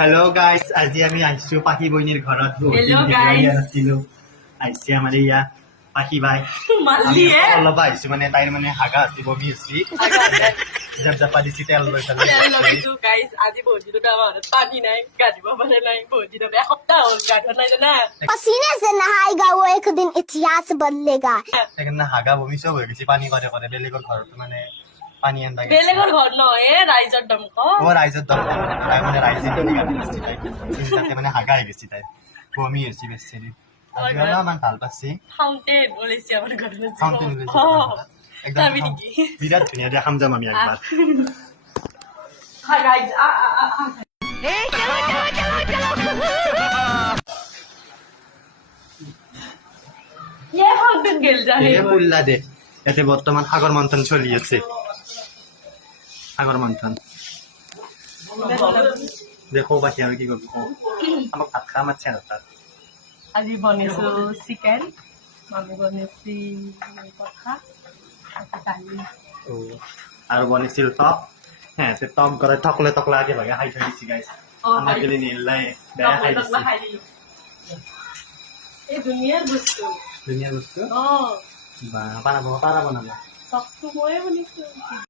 Hello guys আজি আমি আইছো পাখি বইনির ঘৰত Hello guys. আছিলো আইছে আমাৰ ইয়া পাখি ভাই মালি হে অলপ আইছো মানে তাইৰ মানে হাগা আছে বমি আছে জব জব পাদিছি তেল লৈ তেল লগাইছো গাইস আজি বহুত দিন আমার পানি নাই গাড়ি বাবারে নাই বহুত দিন এক সপ্তাহ হল গাড়ি নাই না पसीने से नहाएगा वो एक दिन इतिहास बदलेगा। সেইকাৰণে হাগা বমি সব হৈ গৈছে পানী কৰে কৰে বেলেগৰ ঘৰত মানে পানী আনবা গৈছে বেলেগৰ ঘর নয় এ রাইজর দমক ও রাইজৰ দম তাই মানে রাইজে পানী গাড়ি গৈছে তাই তাতে মানে হাগা হৈ গৈছে তাই বমি হৈছে বেছি আজি অলপমান ভাল পাইছে ফাউন্টেন বলেছি আমার ঘরে ফাউন্টেন গৈছে একদম যাবি নাকি বিৰাট ধুনীয়া দেখাম যাম আমি একবাৰ হাই গাইস ये फाउंटेन गेल जाहे এই পুল্লা দে এতে বর্তমান সাগর মন্থন চলি আছে সাগর মন্থন দেখো বাকি আমি কি করবো আমার ভাত খাওয়া আমার ছেলে তার আজি বনাইছো চিকেন মামি বনাইছি কথা দালি ও আর বনেছিল টক হ্যাঁ সে টক করে তকলে তকলে আগে ভাগে হাই খাই দিছি গাইস আমার গেলে নিলাই বেয়া খাই দিছি এই দুনিয়ার বস্তু দুনিয়া বস্তু ও বা বানাবো পারা বানাবো সব তো ময়ে বনিছো